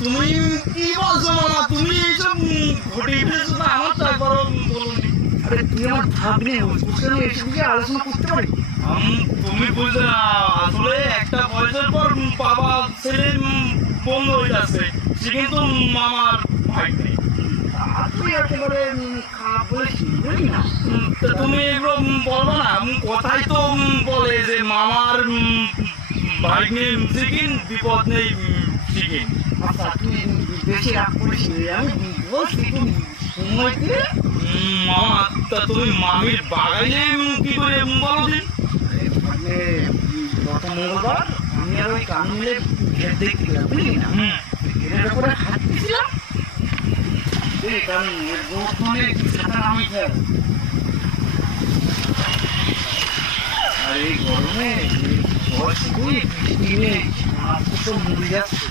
তুমি কি বলছো মামা? তুমি এইসব ঘটে ফেলেছো না, আমার তো একবারও বলুন। আরে তুই আমার ভাগ্নে, বুঝতে এসে দিয়ে আলোচনা করতে পারি। তুমি বুঝতে না, আসলে একটা বয়সের পর বাবা ছেলে বন্ধ হয়ে যাচ্ছে, সে কিন্তু মামার ভাই নেই। তুই একেবারে খারাপ বলেছিস, বুঝলি না? তুমি এগুলো বলবো না, কথাই তো বলে যে মামার ভাই নেই চিকেন, বিপদ নেই চিকেন। আচ্ছা তুই বেশি রাগ করিস নি, আমি বলছি তুই সময় দিয়ে। মামা তা তুমি মামির বাগাইলে কি করে বলো দিন? মানে গত মঙ্গলবার আমি আর ওই কানু মিলে ঘের দেখতে গেলাম, বুঝলি না? ঘেরের উপরে হাঁটতেছিলাম, বুঝলি, কারণ ওখানে ছাতা নামি খেয়ে। আর এই গরমে ঘর শুধুই বৃষ্টি নেই, আমার তো মরে যাচ্ছে।